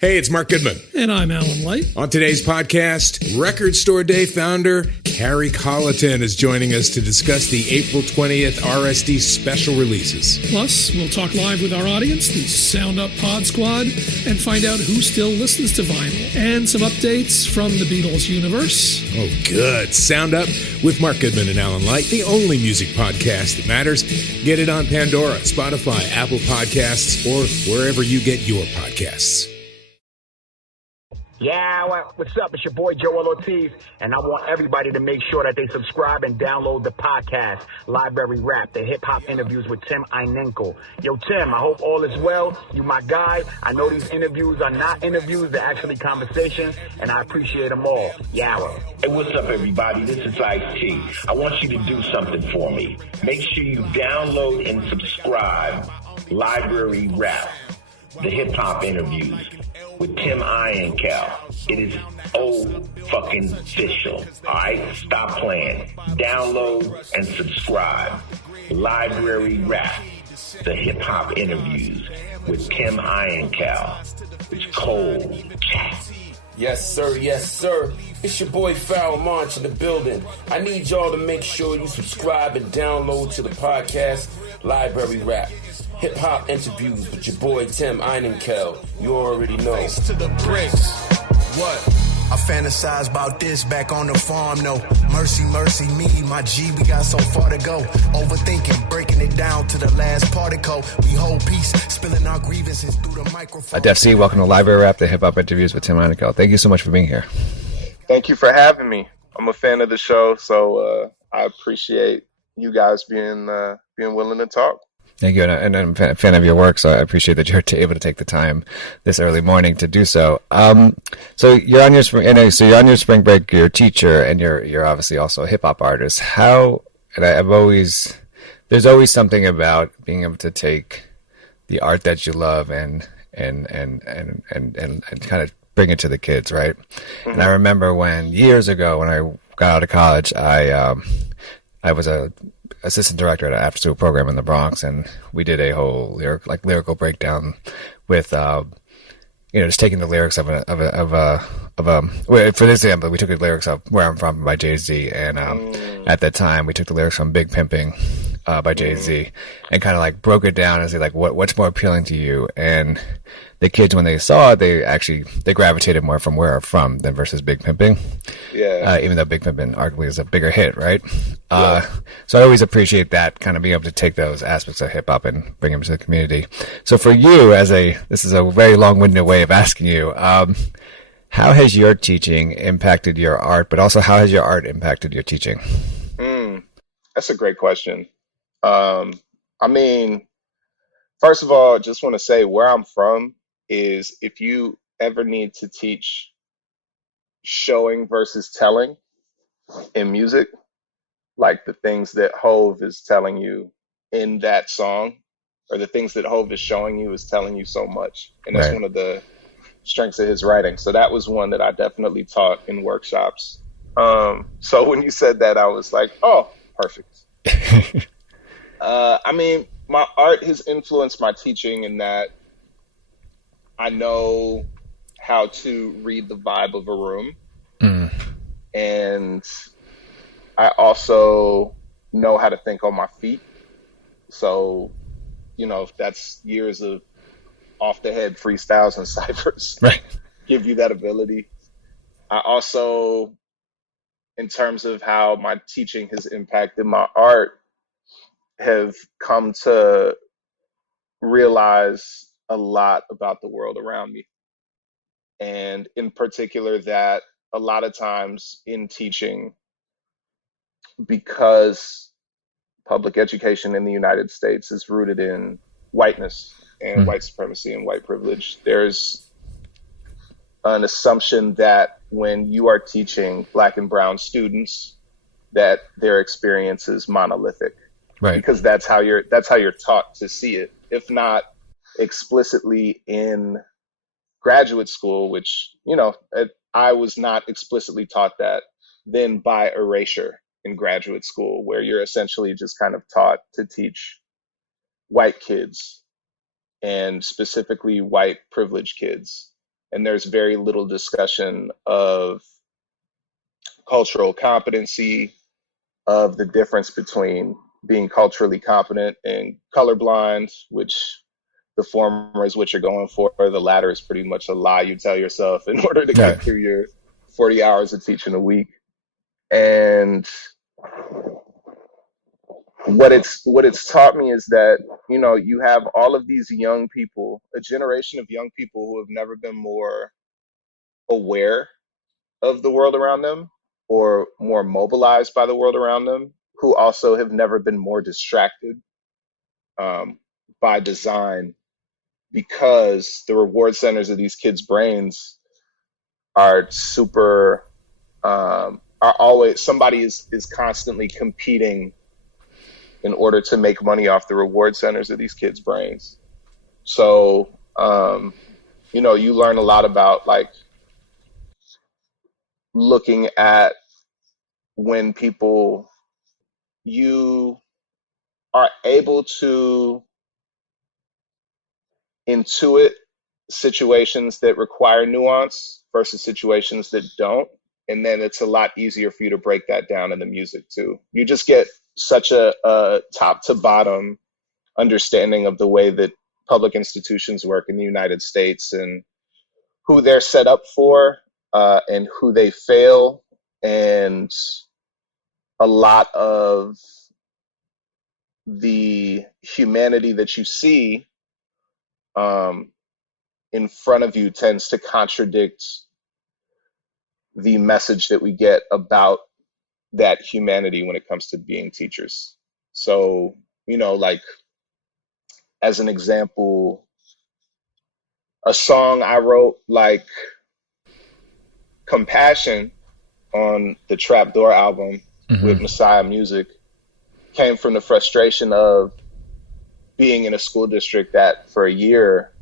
Hey, it's Mark Goodman. And I'm Alan Light. On today's podcast, Record Store Day founder Carrie Colleton is joining us to discuss the April 20th RSD special releases. Plus, we'll talk live with our audience, the Sound Up Pod Squad, and find out who still listens to vinyl. And some updates from the Beatles universe. Oh, good. Sound Up with Mark Goodman and Alan Light, the only music podcast that matters. Get it on Pandora, Spotify, Apple Podcasts, or wherever you get your podcasts. Yeah, what's up? It's your boy Joel Ortiz, and I want everybody to make sure that they subscribe and download the podcast, Library Rap, the hip-hop interviews with Tim Einenkel. Yo, Tim, I hope all is well. You my guy. I know these interviews are not interviews, they're actually conversations, and I appreciate them all. Yow. Hey, what's up, everybody? This is Ice-T. I want you to do something for me. Make sure you download and subscribe Library Rap, the hip-hop interviews with Tim Einenkel. It is fucking official. Alright? Stop playing. Download and subscribe. Library Rap, the hip hop interviews with Tim Einenkel. It's cold. Yes, sir. Yes, sir. It's your boy Foul March in the building. I need y'all to make sure you subscribe and download to the podcast Library Rap. Hip-hop interviews with your boy Tim Einenkel. You already know. To the bricks. What? I fantasize about this back on the farm, no. Mercy, mercy me, my G, we got so far to go. Overthinking, breaking it down to the last particle. We hold peace, spilling our grievances through the microphone. Defcee, welcome to Library Rap, the hip-hop interviews with Tim Einenkel. Thank you so much for being here. Thank you for having me. I'm a fan of the show, so I appreciate you guys being willing to talk. Thank you, and I'm a fan of your work, so I appreciate that you're able to take the time this early morning to do so. So you're on your spring break. You're a teacher, and you're obviously also a hip hop artist. There's always something about being able to take the art that you love and kind of bring it to the kids, right? Mm-hmm. And I remember years ago when I got out of college, I was a assistant director at an after-school program in the Bronx, and we did a whole lyrical breakdown with just taking the lyrics for this example, we took the lyrics of Where I'm From by Jay-Z, and at that time we took the lyrics from Big Pimping by Jay-Z and kind of like broke it down and say like what's more appealing to you. And the kids, when they saw it, they gravitated more from Where I'm From than versus Big Pimping. Yeah. Even though Big Pimping arguably is a bigger hit, right? Yeah. So I always appreciate that, kind of being able to take those aspects of hip hop and bring them to the community. So for you, this is a very long-winded way of asking you, how has your teaching impacted your art, but also how has your art impacted your teaching? That's a great question. First of all, just want to say where I'm from is if you ever need to teach showing versus telling in music, like the things that Hove is telling you in that song, or the things that Hove is showing you is telling you so much. And that's one of the strengths of his writing. So that was one that I definitely taught in workshops. So when you said that, I was like, oh, perfect. My art has influenced my teaching in that I know how to read the vibe of a room. And I also know how to think on my feet. So, that's years of off the head freestyles and ciphers give you that ability. I also, in terms of how my teaching has impacted my art, have come to realize a lot about the world around me. And in particular, that a lot of times in teaching, because public education in the United States is rooted in whiteness and white supremacy and white privilege, there's an assumption that when you are teaching Black and brown students, that their experience is monolithic. Right. Because that's how you're taught to see it, if not explicitly in graduate school, which, I was not explicitly taught that, then by erasure in graduate school, where you're essentially just kind of taught to teach white kids and specifically white privileged kids. and there's very little discussion of cultural competency, of the difference between being culturally competent and colorblind, which the former is what you're going for. The latter is pretty much a lie you tell yourself in order to get through your 40 hours of teaching a week. And what it's taught me is that, you know, you have all of these young people, a generation of young people who have never been more aware of the world around them or more mobilized by the world around them, who also have never been more distracted by design, because the reward centers of these kids' brains are super, are always, somebody is constantly competing in order to make money off the reward centers of these kids' brains. So, you know, you learn a lot about like looking at when people, you are able to intuit situations that require nuance versus situations that don't. And then it's a lot easier for you to break that down in the music too. You just get such a top to bottom understanding of the way that public institutions work in the United States and who they're set up for, and who they fail. And a lot of the humanity that you see in front of you tends to contradict the message that we get about that humanity when it comes to being teachers. So, you know, like as an example, a song I wrote like Compassion on the Trapdoor album with Messiah Music came from the frustration of being in a school district that for a year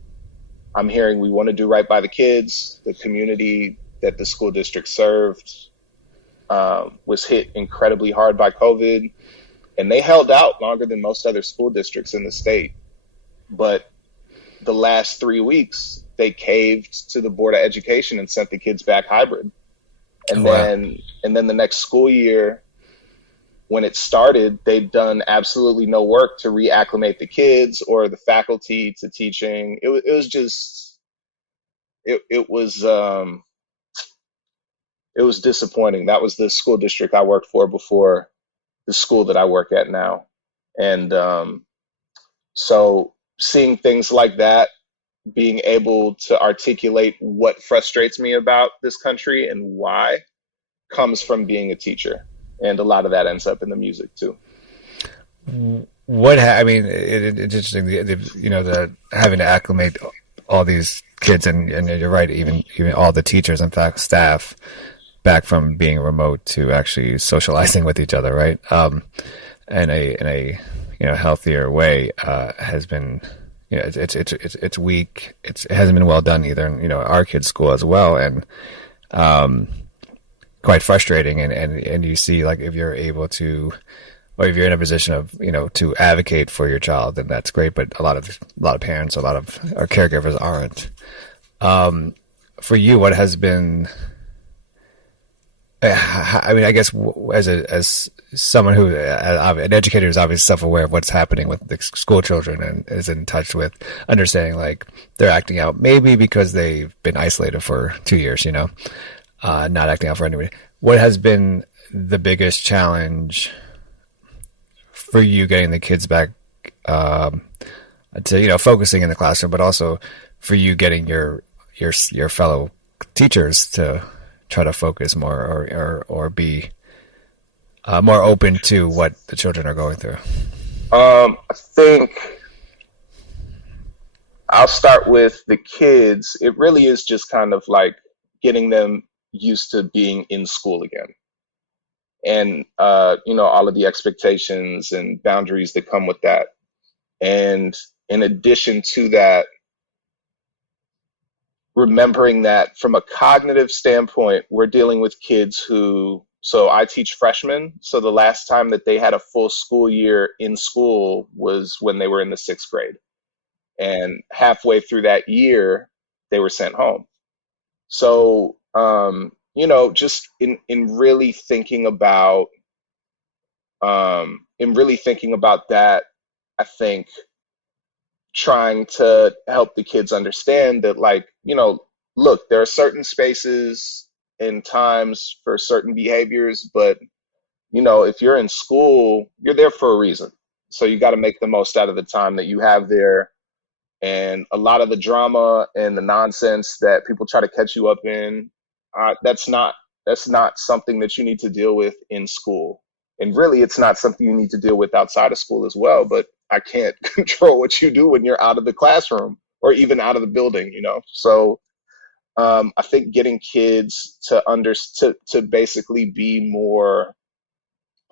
I'm hearing we want to do right by the kids. The community that the school district served was hit incredibly hard by COVID, and they held out longer than most other school districts in the state. But the last 3 weeks, they caved to the Board of Education and sent the kids back hybrid. And then the next school year, when it started, they'd done absolutely no work to reacclimate the kids or the faculty to teaching. It was just, it was disappointing. That was the school district I worked for before the school that I work at now. And so seeing things like that, being able to articulate what frustrates me about this country and why, comes from being a teacher. And a lot of that ends up in the music too. I mean, it's interesting, you know, the having to acclimate all these kids, and you're right, even all the teachers, in fact, staff, back from being remote to actually socializing with each other, right? In a you know, healthier way, has been, you know, it's weak. It hasn't been well done either in, you know, our kids' school as well, and quite frustrating. And you see, like, if you're able to, or if you're in a position of, you know, to advocate for your child, then that's great. But a lot of parents, a lot of our caregivers aren't. For you, what has been, I mean, I guess as someone who, an educator who's obviously self-aware of what's happening with the school children and is in touch with understanding, like, they're acting out maybe because they've been isolated for 2 years, you know, not acting out for anybody. What has been the biggest challenge for you getting the kids back to, you know, focusing in the classroom, but also for you getting your fellow teachers to try to focus more or be more open to what the children are going through? I think I'll start with the kids. It really is just kind of like getting them used to being in school again. And, you know, all of the expectations and boundaries that come with that. And in addition to that, remembering that from a cognitive standpoint, we're dealing with kids who, so I teach freshmen. So the last time that they had a full school year in school was when they were in the 6th grade. And halfway through that year, they were sent home. So, just in really thinking about, that, I think trying to help the kids understand that, like, look, there are certain spaces and times for certain behaviors, but, if you're in school, you're there for a reason. So you got to make the most out of the time that you have there. And a lot of the drama and the nonsense that people try to catch you up in, that's not something that you need to deal with in school. And really, it's not something you need to deal with outside of school as well. But I can't control what you do when you're out of the classroom or even out of the building. So I think getting kids to basically be more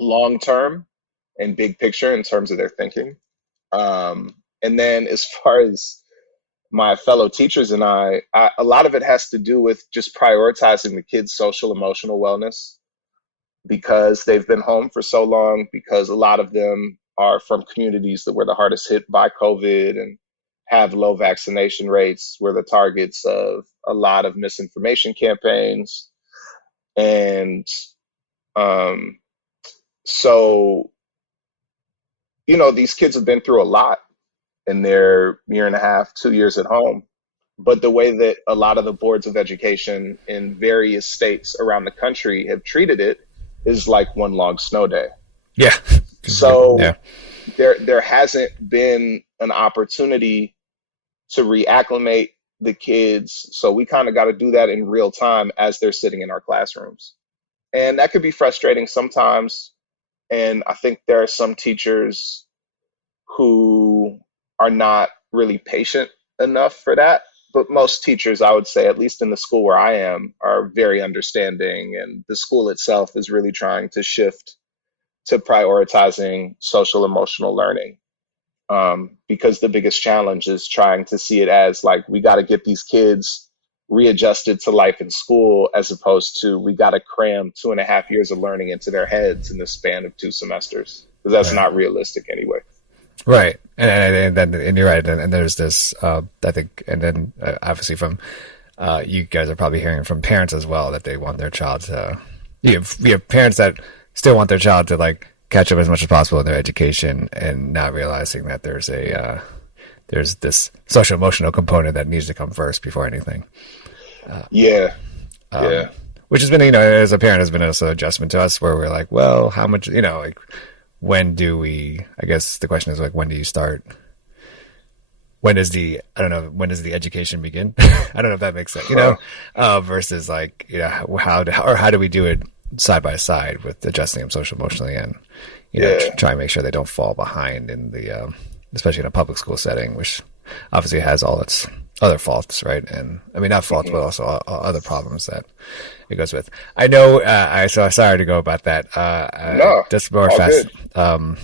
long term and big picture in terms of their thinking. And then as far as my fellow teachers and a lot of it has to do with just prioritizing the kids' social emotional wellness, because they've been home for so long, because a lot of them are from communities that were the hardest hit by COVID and have low vaccination rates, were the targets of a lot of misinformation campaigns. And so, these kids have been through a lot in their year and a half, 2 years at home. But the way that a lot of the boards of education in various states around the country have treated it is like one long snow day. Yeah. So yeah. there hasn't been an opportunity to reacclimate the kids. So we kind of got to do that in real time as they're sitting in our classrooms. And that could be frustrating sometimes. And I think there are some teachers who are not really patient enough for that. But most teachers, I would say, at least in the school where I am, are very understanding. And the school itself is really trying to shift to prioritizing social emotional learning. Because the biggest challenge is trying to see it as like, we got to get these kids readjusted to life in school, as opposed to we got to cram 2.5 years of learning into their heads in the span of 2 semesters, because that's not realistic anyway. Right. And you're right. And there's this, I think, and then obviously from, you guys are probably hearing from parents as well, that they want their child to, you have parents that still want their child to like catch up as much as possible in their education, and not realizing that there's this social emotional component that needs to come first before anything. Which has been, as a parent, has been also an adjustment to us, where we're like, well, how much, like, when do we, I guess the question is like, when do you start? When does the education begin? I don't know if that makes sense, versus like, how do we do it side by side with adjusting them social emotionally, and, try and make sure they don't fall behind in the, especially in a public school setting, which obviously has all its other faults, right? And I mean, not faults, but also other problems that it goes with. I know, so sorry to go about that. No, just more fast. I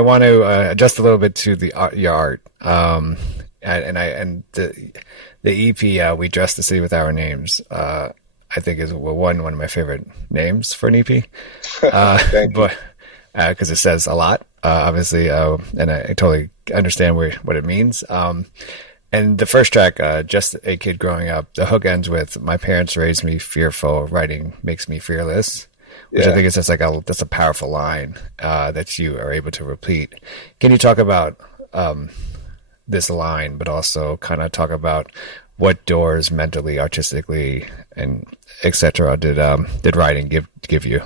want to adjust a little bit to your art. And the EP, We Dress the City with Our Names, I think is one of my favorite names for an EP. But because it says a lot, obviously, and I totally understand what it means. And the first track, Just a Kid Growing Up, the hook ends with, my parents raised me fearful, writing makes me fearless, which I think is just like that's a powerful line that you are able to repeat. Can you talk about this line, but also kind of talk about what doors mentally, artistically, and etc. did writing give you?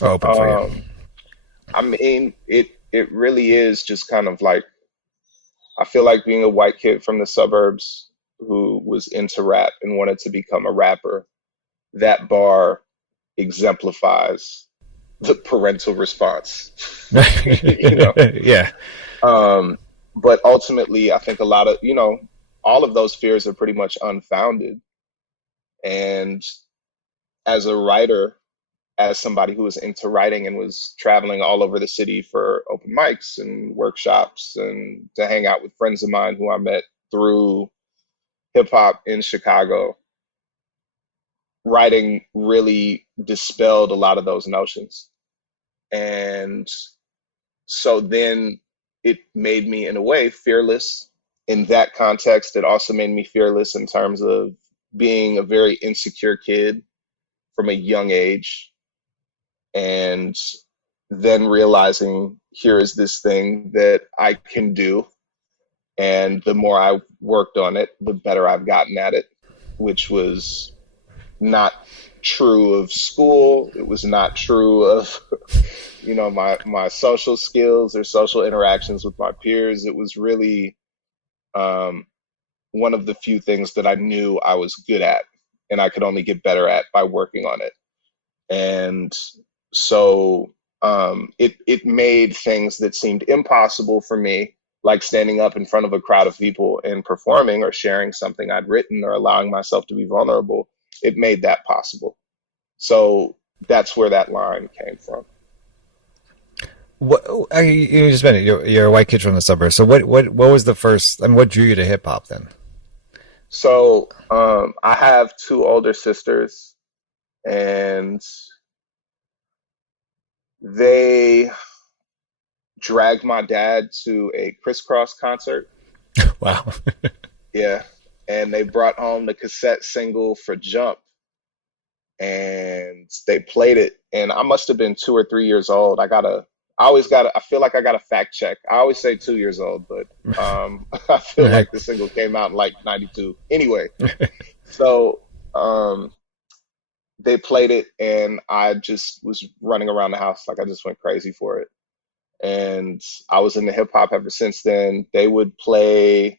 Or open for you? I mean, it really is just kind of like, I feel like being a white kid from the suburbs who was into rap and wanted to become a rapper, that bar exemplifies the parental response. Yeah. But ultimately, I think a lot of, all of those fears are pretty much unfounded. And as a writer, as somebody who was into writing and was traveling all over the city for open mics and workshops and to hang out with friends of mine who I met through hip hop in Chicago, writing really dispelled a lot of those notions. And so then it made me, in a way, fearless in that context, it also made me fearless in terms of being a very insecure kid from a young age, and then realizing here is this thing that I can do. And the more I worked on it, the better I've gotten at it, which was not true of school. It was not true of, my social skills or social interactions with my peers. It was really one of the few things that I knew I was good at and I could only get better at by working on it. And so it made things that seemed impossible for me, like standing up in front of a crowd of people and performing or sharing something I'd written or allowing myself to be vulnerable. It made that possible. So that's where that line came from. What you just mentioned you're a white kid from the suburbs. So what was the first? I mean, what drew you to hip hop then? So I have two older sisters, and they dragged my dad to a Crisscross concert. Wow. Yeah, and they brought home the cassette single for Jump, and they played it. And I must have been 2 or 3 years old. I feel like I got a fact check. I always say 2 years old, but I feel like the single came out in like 92. Anyway, so they played it, and I just was running around the house. Like, I just went crazy for it. And I was into hip hop ever since then. They would play,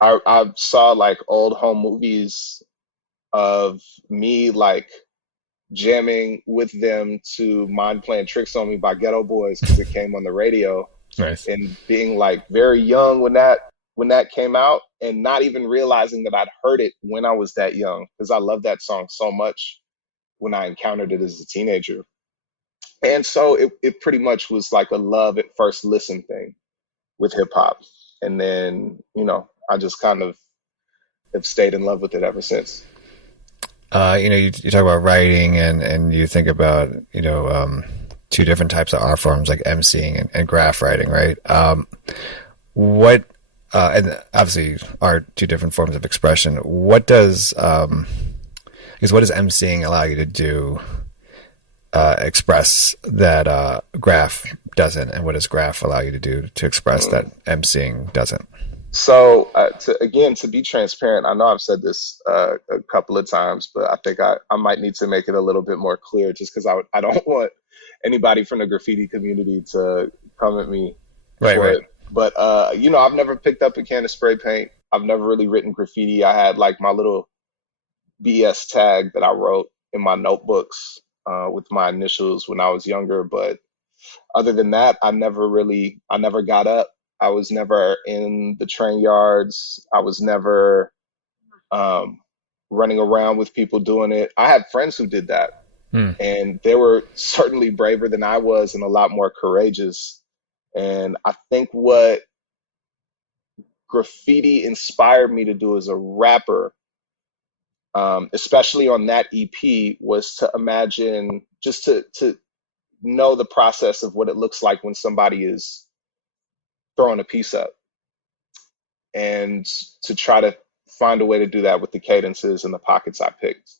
I saw like old home movies of me like jamming with them to Mind Playing Tricks on Me by Ghetto Boys because it came on the radio. Nice. And being like very young when that came out, and not even realizing that I'd heard it when I was that young, because I loved that song so much when I encountered it as a teenager. And so it pretty much was like a love at first listen thing with hip hop. And then, I just kind of have stayed in love with it ever since. You talk about writing and you think about, two different types of art forms like emceeing and graph writing, right? And obviously are two different forms of expression. What does emceeing allow you to do, express that graph doesn't, and what does graph allow you to do to express that emceeing doesn't? So to be transparent, I know I've said this a couple of times, but I think I might need to make it a little bit more clear, just because I don't want anybody from the graffiti community to come at me for it. But I've never picked up a can of spray paint. I've never really written graffiti. I had like my little BS tag that I wrote in my notebooks with my initials when I was younger. But other than that, I never got up. I was never in the train yards. I was never running around with people doing it. I had friends who did that, and they were certainly braver than I was and a lot more courageous. And I think what graffiti inspired me to do as a rapper, especially on that EP, was to imagine, just to know the process of what it looks like when somebody is throwing a piece up, and to try to find a way to do that with the cadences and the pockets I picked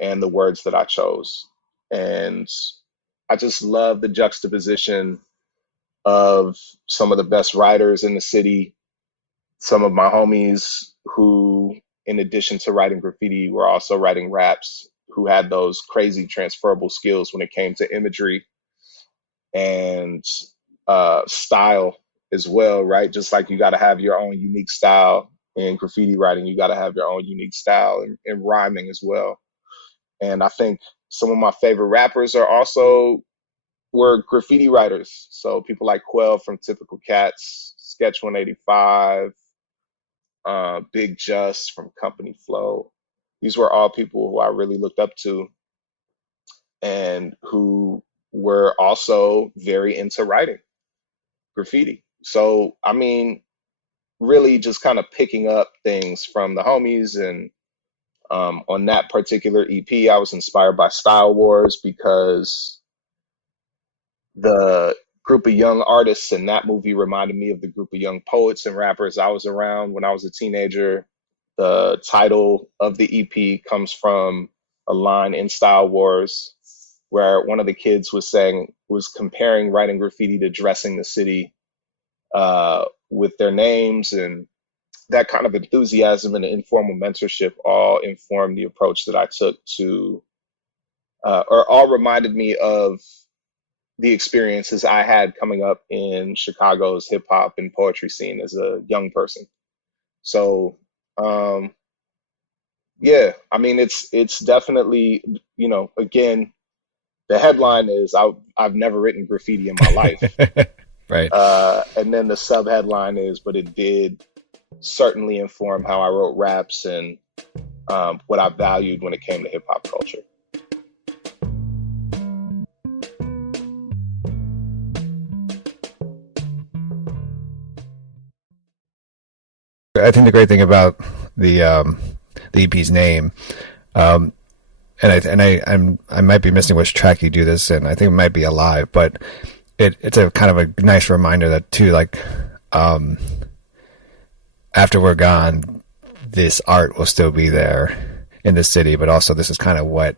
and the words that I chose. And I just love the juxtaposition of some of the best writers in the city, some of my homies who, in addition to writing graffiti, were also writing raps, who had those crazy transferable skills when it came to imagery and style as well, right? Just like you got to have your own unique style in graffiti writing, you got to have your own unique style in rhyming as well. And I think some of my favorite rappers were graffiti writers. So people like Quell from Typical Cats, Sketch 185, Big Just from Company Flow. These were all people who I really looked up to and who were also very into writing graffiti. So, I mean, really just kind of picking up things from the homies. And on that particular EP, I was inspired by Style Wars because the group of young artists, and that movie reminded me of the group of young poets and rappers I was around when I was a teenager. The title of the EP comes from a line in Style Wars where one of the kids was comparing writing graffiti to dressing the city with their names, and that kind of enthusiasm and informal mentorship all informed the approach that I took to, or all reminded me of the experiences I had coming up in Chicago's hip hop and poetry scene as a young person. So, yeah, I mean, it's definitely, again, the headline is I've never written graffiti in my life. Right. And then the sub headline is, but it did certainly inform how I wrote raps and what I valued when it came to hip hop culture. I think the great thing about the EP's name, and I might be missing which track you do this in. I think it might be Alive, but it's a kind of a nice reminder that too, like after we're gone, this art will still be there in the city, but also this is kind of what,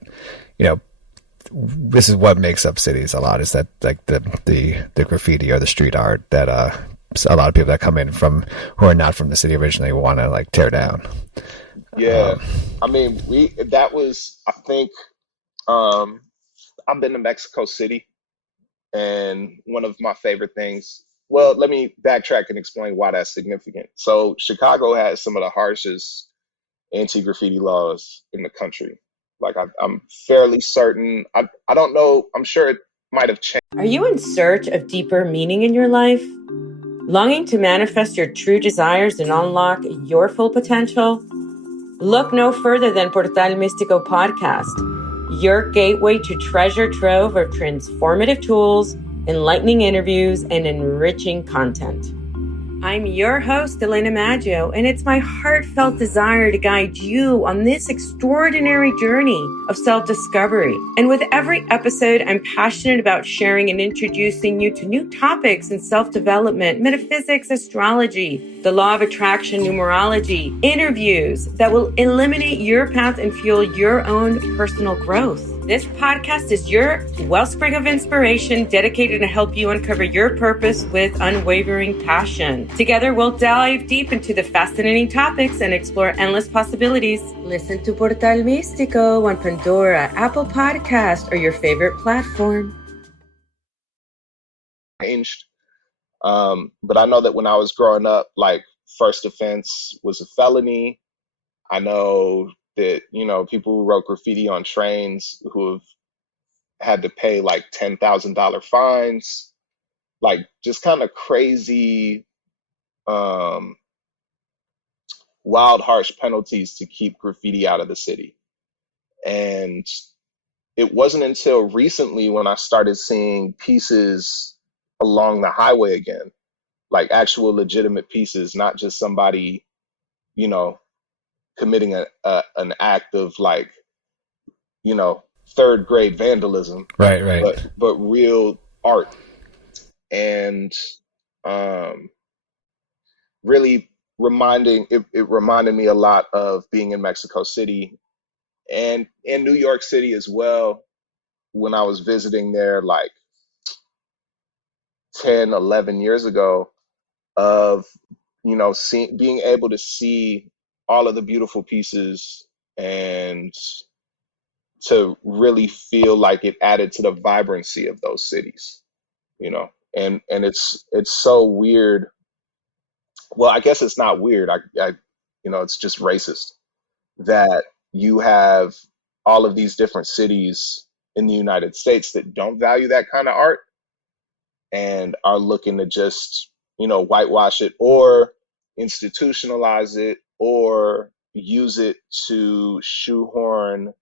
this is what makes up cities a lot, is that like the graffiti or the street art that a lot of people that come in from who are not from the city originally want to like tear down. Yeah. I mean, I think I've been to Mexico City, and one of my favorite things, well, let me backtrack and explain why that's significant. So Chicago has some of the harshest anti-graffiti laws in the country. Like I'm fairly certain, I don't know, I'm sure it might have changed. Are you in search of deeper meaning in your life? Longing to manifest your true desires and unlock your full potential? Look no further than Portal Místico Podcast, your gateway to treasure trove of transformative tools, enlightening interviews, and enriching content. I'm your host, Elena Maggio, and it's my heartfelt desire to guide you on this extraordinary journey of self-discovery. And with every episode, I'm passionate about sharing and introducing you to new topics in self-development, metaphysics, astrology, the law of attraction, numerology, interviews that will illuminate your path and fuel your own personal growth. This podcast is your wellspring of inspiration, dedicated to help you uncover your purpose with unwavering passion. Together, we'll dive deep into the fascinating topics and explore endless possibilities. Listen to Portal Místico on Pandora, Apple Podcast, or your favorite platform. Changed. But I know that when I was growing up, like, first offense was a felony. I know that, people who wrote graffiti on trains who have had to pay like $10,000 fines, like just kind of crazy, wild, harsh penalties to keep graffiti out of the city. And it wasn't until recently when I started seeing pieces along the highway again, like actual legitimate pieces, not just somebody, committing an act of like, third grade vandalism, right, but real art. And really it reminded me a lot of being in Mexico City and in New York City as well, when I was visiting there like 10, 11 years ago, of being able to see all of the beautiful pieces and to really feel like it added to the vibrancy of those cities, and it's so weird. Well, I guess it's not weird. It's just racist that you have all of these different cities in the United States that don't value that kind of art and are looking to just, whitewash it or institutionalize it or use it to shoehorn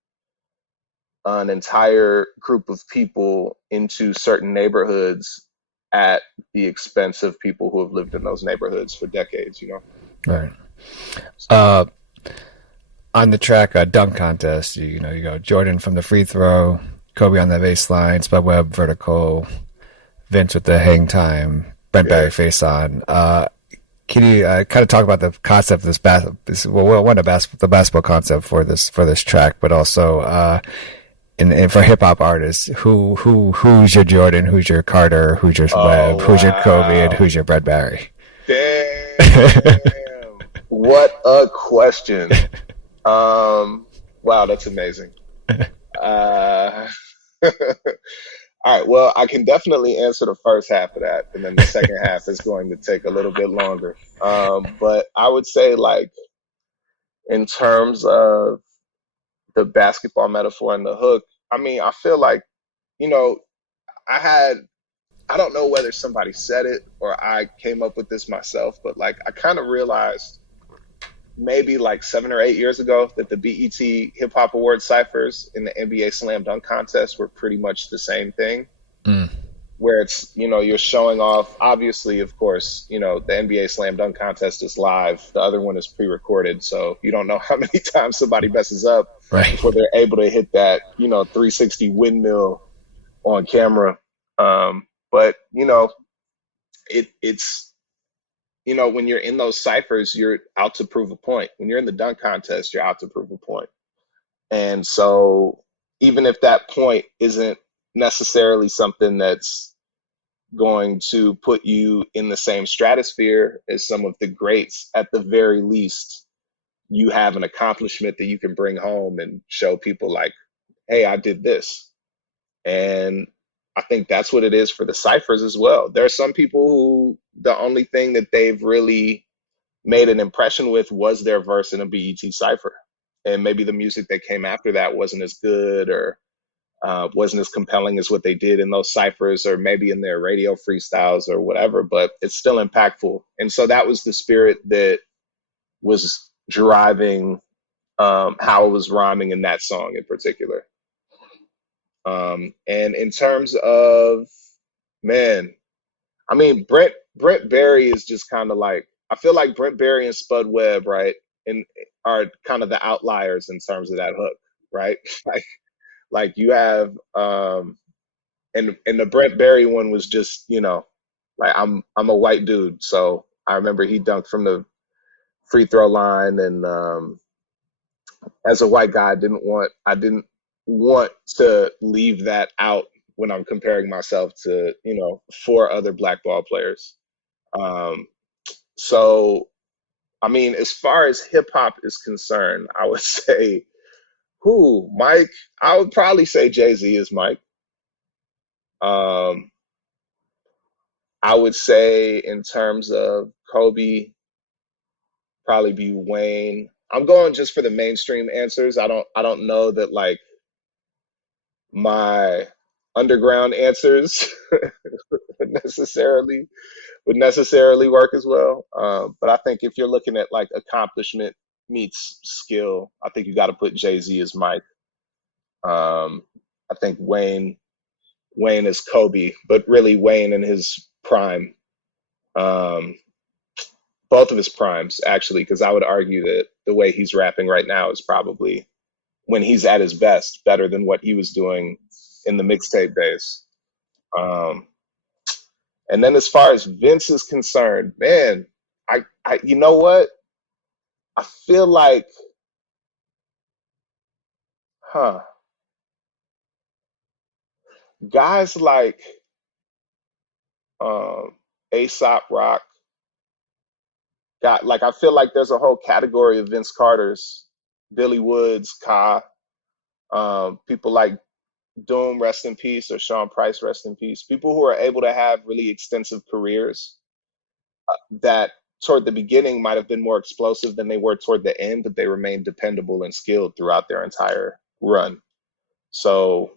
an entire group of people into certain neighborhoods at the expense of people who have lived in those neighborhoods for decades, Right. On the track dunk contest, you go Jordan from the free throw, Kobe on the baseline, Spud Webb vertical, Vince with the hang time, Brent Barry face on. Can you kind of talk about the concept of the basketball concept for this track, but also and for hip hop artists, who's your Jordan, who's your Carter, who's your Webb, who's your Kobe, and who's your Brent Barry? Damn, what a question! Wow, that's amazing. All right, well, I can definitely answer the first half of that, and then the second half is going to take a little bit longer. But I would say, like, in terms of the basketball metaphor and the hook, I mean, I feel like, you know, I don't know whether somebody said it or I came up with this myself, but like, I kind of realized maybe like 7 or 8 years ago that the BET Hip Hop Award ciphers in the NBA Slam Dunk Contest were pretty much the same thing. Where it's, you know, you're showing off, obviously, of course, you know, the NBA Slam Dunk Contest is live. The other one is pre-recorded. So you don't know how many times somebody messes up before they're able to hit that, you know, 360 windmill on camera. But, you know, it's, you know, when you're in those ciphers, you're out to prove a point. When you're in the dunk contest, you're out to prove a point. And so even if that point isn't necessarily something that's going to put you in the same stratosphere as some of the greats, at the very least, you have an accomplishment that you can bring home and show people like, hey, I did this. And I think that's what it is for the ciphers as well. There are some people who the only thing that they've really made an impression with was their verse in a BET cipher. And maybe the music that came after that wasn't as good or wasn't as compelling as what they did in those ciphers, or maybe in their radio freestyles or whatever, but it's still impactful. And so that was the spirit that was driving how it was rhyming in that song in particular. And in terms of, man, I mean, Brent Barry is just kind of like, I feel like Brent Barry and Spud Webb, right, and are kind of the outliers in terms of that hook, right? like you have, and the Brent Barry one was just, you know, like I'm a white dude, so I remember he dunked from the free throw line, and as a white guy, I didn't want to leave that out when I'm comparing myself to, you know, 4 other black ball players. So, I mean, as far as hip hop is concerned, I would say, Mike? I would probably say Jay-Z is Mike. I would say in terms of Kobe, probably be Wayne. I'm going just for the mainstream answers. I don't know that like my underground answers would necessarily work as well. But I think if you're looking at like accomplishment meets skill, I think you got to put Jay-Z as Mike. I think Wayne is Kobe, but really Wayne in his prime. Both of his primes, actually, because I would argue that the way he's rapping right now is probably, when he's at his best, better than what he was doing in the mixtape days. And then as far as Vince is concerned, man, I you know what? I feel like, guys like Aesop Rock, I feel like there's a whole category of Vince Carters, Billy Woods, Ka, people like Doom, rest in peace, or Sean Price, rest in peace. People who are able to have really extensive careers that toward the beginning might have been more explosive than they were toward the end, but they remained dependable and skilled throughout their entire run. So,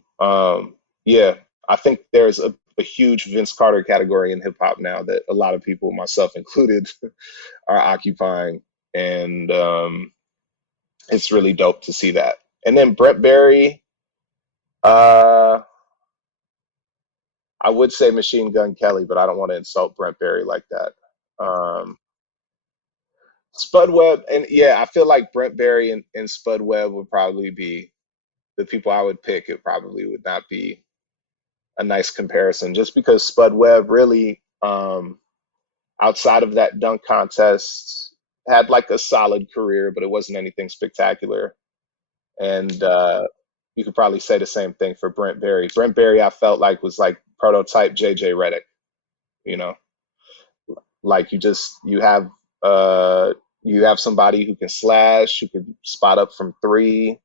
yeah, I think there's a huge Vince Carter category in hip hop now that a lot of people, myself included, are occupying. And it's really dope to see that. And then Brent Barry, I would say Machine Gun Kelly, but I don't want to insult Brent Barry like that. Spud Webb, and yeah, I feel like Brent Barry and Spud Webb would probably be the people I would pick. It probably would not be a nice comparison, just because Spud Webb really, outside of that dunk contest, had like a solid career, but it wasn't anything spectacular. And you could probably say the same thing for Brent Berry. Brent Berry, I felt like was like prototype JJ Redick, you know, like you have somebody who can slash, who can spot up from three,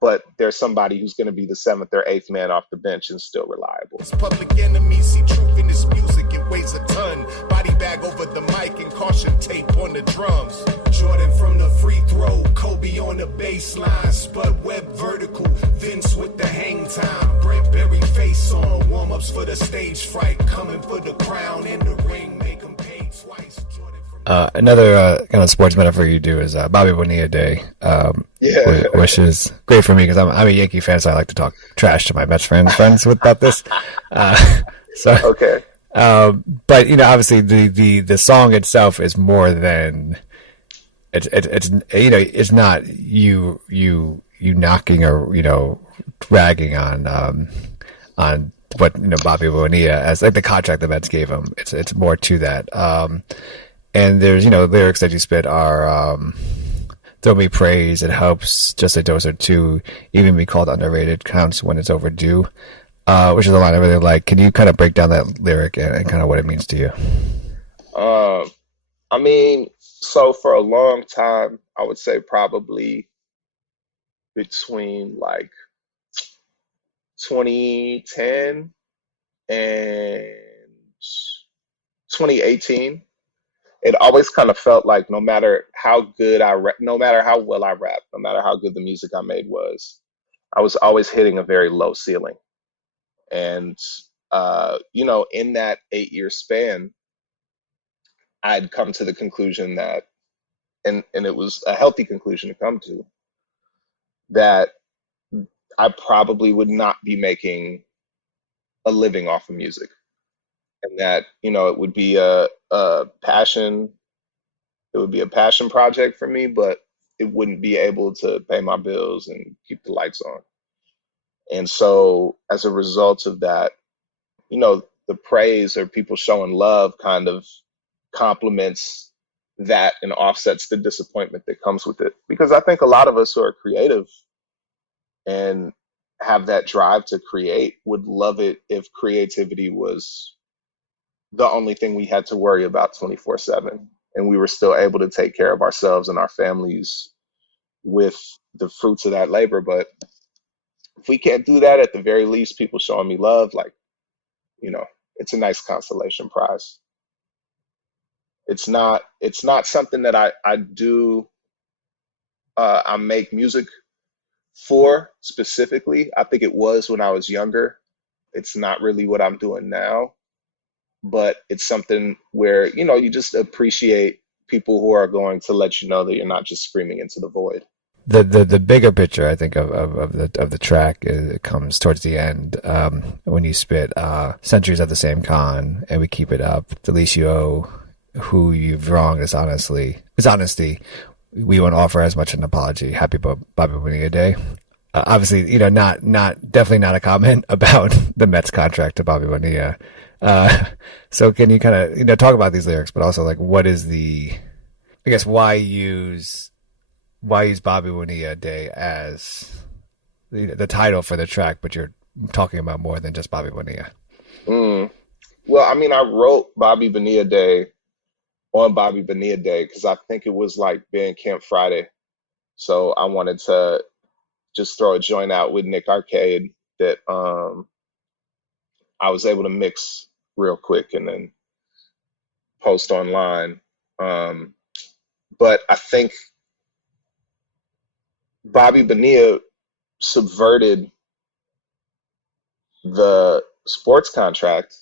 but there's somebody who's going to be the seventh or eighth man off the bench and still reliable. His public enemies see truth in his music. It weighs a ton. Body bag over the mic and caution tape on the drums. Jordan from the free throw, Kobe on the baseline, Spud Webb vertical, Vince with the hang time, Brent Berry face on, warm-ups for the stage fright, coming for the crown in the ring, make them pay twice. Another kind of sports metaphor you do is Bobby Bonilla Day, which is great for me because I'm a Yankee fan, so I like to talk trash to my best friends about this. Okay. But you know, obviously the song itself is more than it's you know, it's not you knocking or, you know, ragging on what, you know, Bobby Bonilla as like the contract the Mets gave him. It's more to that. And there's, you know, lyrics that you spit are throw me praise, it helps, just a dose or two, even be called underrated counts when it's overdue, which is a line I really like. Can you kind of break down that lyric and kind of what it means to you? I mean, so for a long time, I would say probably between like 2010 and 2018, it always kind of felt like no matter how good no matter how well I rapped, no matter how good the music I made was, I was always hitting a very low ceiling. And, you know, in that 8-year span, I'd come to the conclusion that, and it was a healthy conclusion to come to, that I probably would not be making a living off of music. And that, you know, it would be a passion project for me, but it wouldn't be able to pay my bills and keep the lights on. And so as a result of that, you know, the praise or people showing love kind of complements that and offsets the disappointment that comes with it. Because I think a lot of us who are creative and have that drive to create would love it if creativity was the only thing we had to worry about 24/7, and we were still able to take care of ourselves and our families with the fruits of that labor. But if we can't do that, at the very least, people showing me love, like, you know, it's a nice consolation prize. It's not something that I do, I make music for specifically. I think it was when I was younger. It's not really what I'm doing now. But it's something where, you know, you just appreciate people who are going to let you know that you're not just screaming into the void. The bigger picture, I think, of the track, it comes towards the end, when you spit centuries of the same con, and we keep it up. The least you owe, who you've wronged is honesty. We won't offer as much an apology. Happy Bobby Bonilla Day. Obviously, you know, definitely not a comment about the Mets contract to Bobby Bonilla. So can you kind of, you know, talk about these lyrics, but also like what is why use Bobby Bonilla Day as the title for the track, but you're talking about more than just Bobby Bonilla? Well, I mean, I wrote Bobby Bonilla Day on Bobby Bonilla Day because I think it was like Bandcamp Friday. So I wanted to just throw a joint out with Nick Arcade that I was able to mix real quick and then post online. But I think Bobby Bonilla subverted the sports contract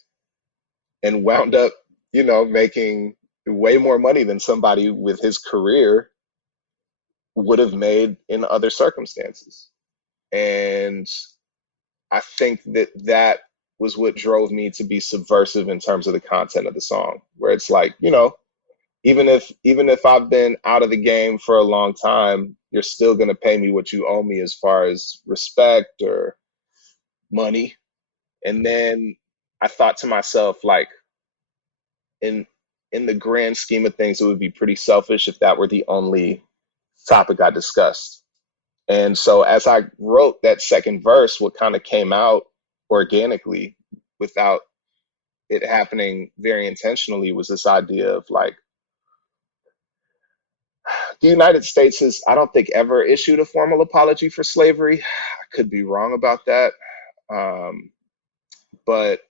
and wound up, you know, making way more money than somebody with his career would have made in other circumstances. And I think that was what drove me to be subversive in terms of the content of the song, where it's like, you know, even if I've been out of the game for a long time, you're still going to pay me what you owe me as far as respect or money. And then I thought to myself, like, in the grand scheme of things, it would be pretty selfish if that were the only topic I discussed. And so as I wrote that second verse, what kind of came out organically without it happening very intentionally was this idea of like, the United States has, I don't think, ever issued a formal apology for slavery. I could be wrong about that. But,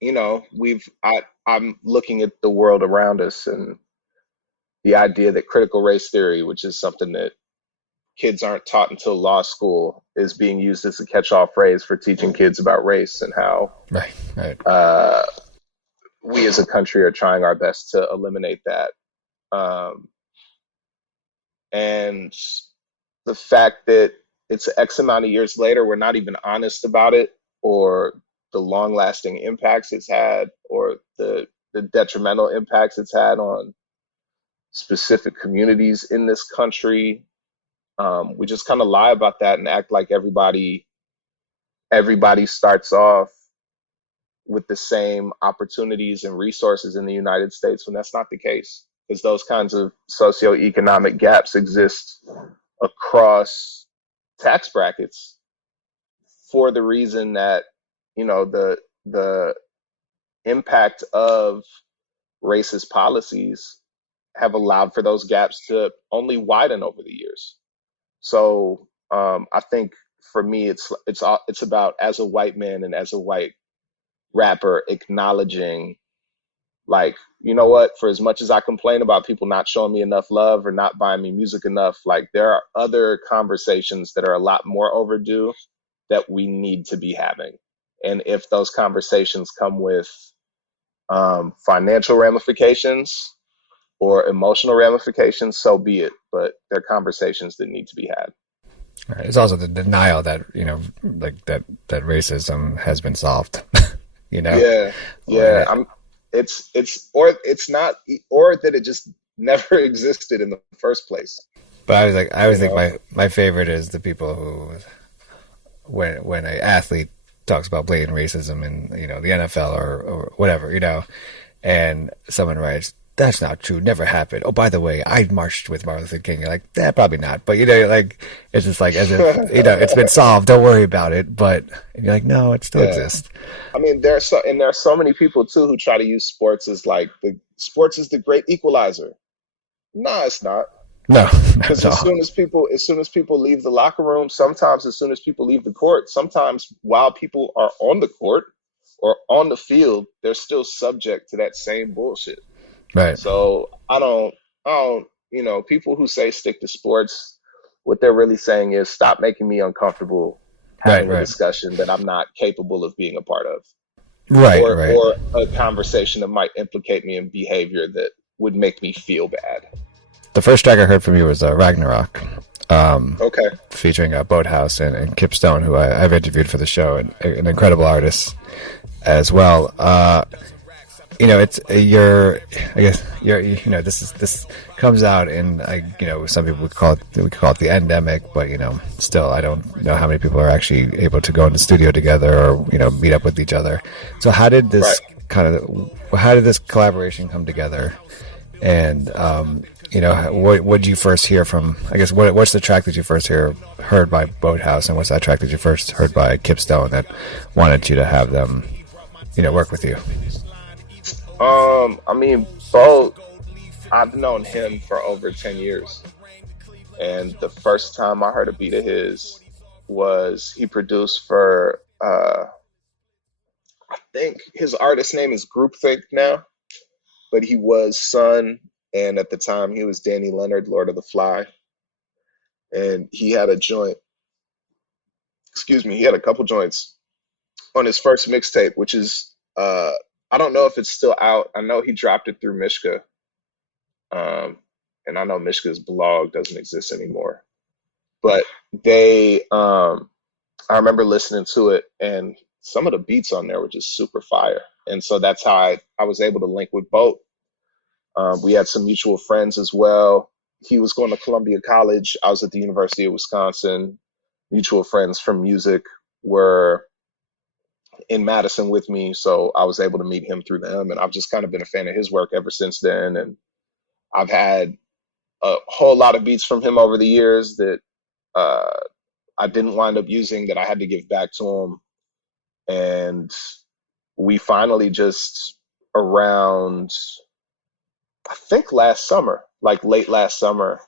you know, I'm looking at the world around us and the idea that critical race theory, which is something that kids aren't taught until law school, is being used as a catch-all phrase for teaching kids about race and how we as a country are trying our best to eliminate that. And the fact that it's X amount of years later, we're not even honest about it, or the long-lasting impacts it's had, or the detrimental impacts it's had on specific communities in this country. We just kind of lie about that and act like everybody starts off with the same opportunities and resources in the United States, when that's not the case, because those kinds of socioeconomic gaps exist across tax brackets for the reason that, you know, the impact of racist policies have allowed for those gaps to only widen over the years. So I think for me, it's about, as a white man and as a white rapper, acknowledging, like, you know what, for as much as I complain about people not showing me enough love or not buying me music enough, like, there are other conversations that are a lot more overdue that we need to be having. And if those conversations come with financial ramifications or emotional ramifications, so be it. But they're conversations that need to be had. Right. It's also the denial that, you know, like that racism has been solved. You know? Yeah. It's not, or that it just never existed in the first place. But I always think my favorite is the people who, when an athlete talks about blatant racism in, you know, the NFL or whatever, you know, and someone writes, "That's not true, never happened. Oh, by the way, I marched with Martin Luther King." You're like, probably not. But, you know, like, it's just like, as if, you know, it's been solved, don't worry about it. But, and you're like, no, it still exists. I mean, there are so many people too who try to use sports as like, sports is the great equalizer. No, it's not. No, because as soon as people leave the locker room, sometimes as soon as people leave the court, sometimes while people are on the court or on the field, they're still subject to that same bullshit. Right. So I don't, you know, people who say stick to sports, what they're really saying is stop making me uncomfortable having a discussion that I'm not capable of being a part of. Right. Or a conversation that might implicate me in behavior that would make me feel bad. The first track I heard from you was Ragnarok. Okay. Featuring Boathouse and Kip Stone, who I've interviewed for the show, and an incredible artist as well. You know, you know, this comes out in, you know, some people would call it the endemic, but, you know, still, I don't know how many people are actually able to go in the studio together or, you know, meet up with each other. So how did this how did this collaboration come together? And, you know, what did you first hear from, I guess, what's the track that you first heard by Boathouse, and what's that track that you first heard by Kip Stone that wanted you to have them, you know, work with you? I mean, Boat, I've known him for over 10 years. And the first time I heard a beat of his was he produced for, I think his artist name is Groupthink now, but he was Sun. And at the time he was Danny Leonard, Lord of the Fly. And he had a couple joints on his first mixtape, which is, I don't know if it's still out. I know he dropped it through Mishka. And I know Mishka's blog doesn't exist anymore. But I remember listening to it, and some of the beats on there were just super fire. And so that's how I was able to link with Boat. We had some mutual friends as well. He was going to Columbia College. I was at the University of Wisconsin. Mutual friends from music were in Madison with me, so I was able to meet him through them, and I've just kind of been a fan of his work ever since then. And I've had a whole lot of beats from him over the years that I didn't wind up using that I had to give back to him. And we finally just around, I think last summer, like late last summer,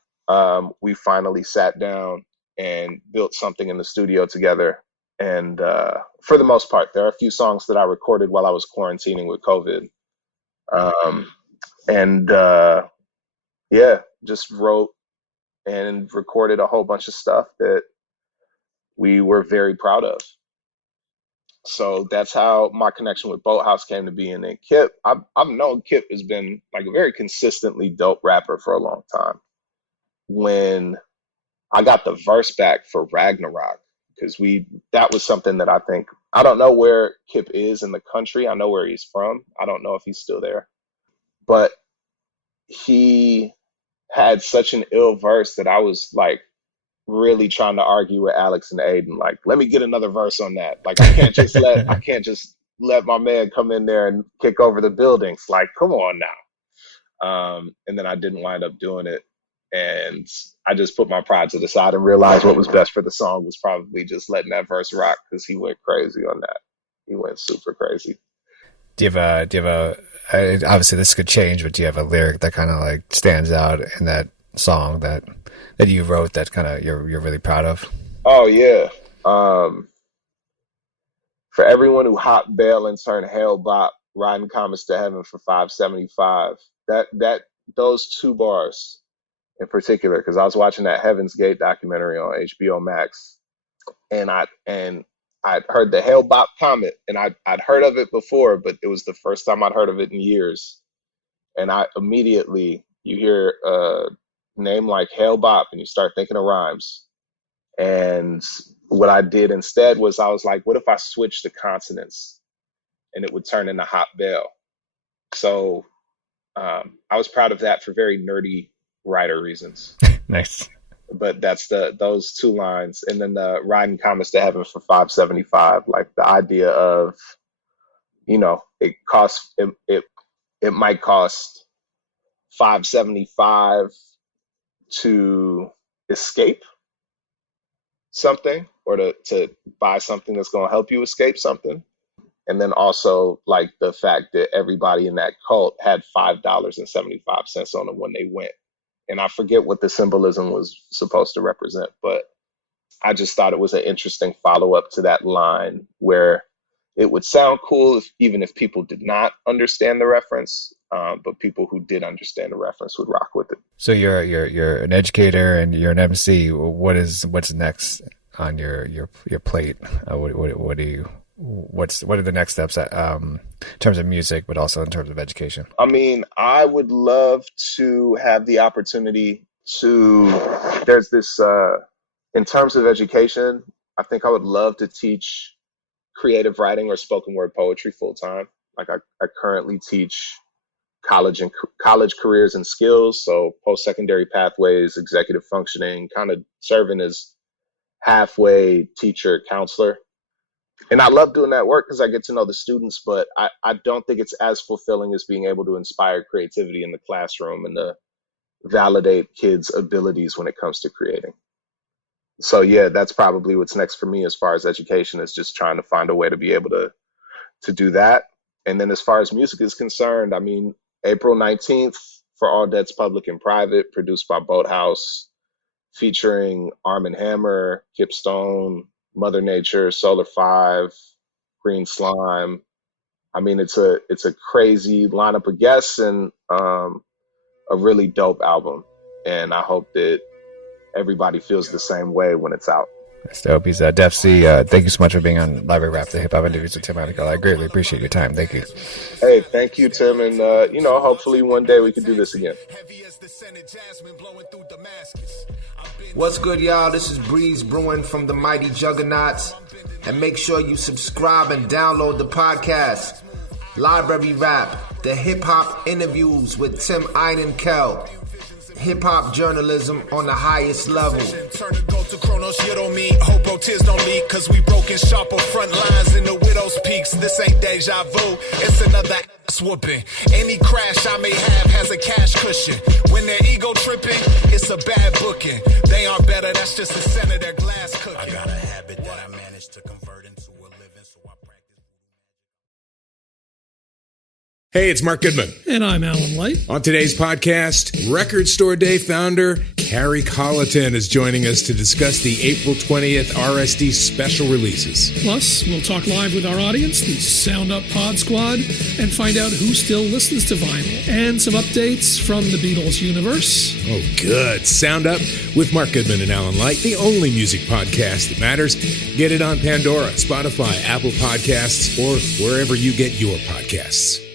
we finally sat down and built something in the studio together. And for the most part, there are a few songs that I recorded while I was quarantining with COVID. Yeah, just wrote and recorded a whole bunch of stuff that we were very proud of. So that's how my connection with Boathouse came to be. And then Kip, I've known Kip has been like a very consistently dope rapper for a long time. When I got the verse back for Ragnarok, because that was something that I don't know where Kip is in the country. I know where he's from. I don't know if he's still there. But he had such an ill verse that I was like really trying to argue with Alex and Aiden, like, let me get another verse on that. Like, I can't just let my man come in there and kick over the buildings. Like, come on now. And then I didn't wind up doing it. And I just put my pride to the side and realized what was best for the song was probably just letting that verse rock, because he went crazy on that. He went super crazy. Do you have a obviously this could change, but do you have a lyric that kind of like stands out in that song that you wrote that kind of you're really proud of? Oh yeah. For everyone who hopped bail and turned hell bop, riding comets to heaven for $5.75. Those two bars in particular, because I was watching that Heaven's Gate documentary on HBO Max, and I'd heard the Hell Bop Comet, and I'd heard of it before, but it was the first time I'd heard of it in years. And I immediately, you hear a name like Hell Bop, and you start thinking of rhymes. And what I did instead was I was like, what if I switched the consonants and it would turn into Hop Bell? So I was proud of that for very nerdy writer reasons. Nice. But that's those two lines. And then the riding comets to heaven for $5.75, like the idea of, it might cost $5.75 to escape something, or to buy something that's going to help you escape something. And then also like the fact that everybody in that cult had $5.75 on them when they went. And I forget what the symbolism was supposed to represent, but I just thought it was an interesting follow-up to that line where it would sound cool even if people did not understand the reference, but people who did understand the reference would rock with it. So you're an educator and you're an MC. What's next on your plate? What are the next steps in terms of music, but also in terms of education? I mean, I would love to have the opportunity there's this, in terms of education, I think I would love to teach creative writing or spoken word poetry full time. Like I currently teach college careers and skills. So post-secondary pathways, executive functioning, kind of serving as halfway teacher, counselor. And I love doing that work because I get to know the students, but I don't think it's as fulfilling as being able to inspire creativity in the classroom and to validate kids' abilities when it comes to creating. So yeah, that's probably what's next for me as far as education, is just trying to find a way to be able to do that. And then as far as music is concerned, I mean, April 19th for All Debts Public and Private, produced by Boathouse, featuring Arm & Hammer, Kip Stone, Mother Nature, Solar 5, Green Slime. I mean, it's a crazy lineup of guests and a really dope album. And I hope that everybody feels the same way when it's out. That's dope. He's Defcee. Thank you so much for being on Library Rap, the hip hop interviews with Tim Einenkell. I greatly appreciate your time. Thank you. Hey, thank you, Tim. And, hopefully one day we can do this again. What's good, y'all? This is Breeze Brewing from the Mighty Juggernauts. And make sure you subscribe and download the podcast, Library Rap, the hip hop interviews with Tim Einenkell. hip-hop journalism on the highest level. Turn the gold to Chronos, you don't meet. Hobo tears don't meet, cause we broken sharp on front lines in the widow's peaks. This ain't deja vu, it's another ass whooping. Any crash I may have has a cash cushion. When they're ego tripping, it's a bad booking. They aren't better, that's just the center of their glass cooking. I got a habit that I managed to convert into a living, so I practice. Hey, it's Mark Goodman. And I'm Alan Light. On today's podcast, Record Store Day founder Carrie Colleton is joining us to discuss the April 20th RSD special releases. Plus, we'll talk live with our audience, the Sound Up Pod Squad, and find out who still listens to vinyl. And some updates from the Beatles universe. Oh, good. Sound Up with Mark Goodman and Alan Light, the only music podcast that matters. Get it on Pandora, Spotify, Apple Podcasts, or wherever you get your podcasts.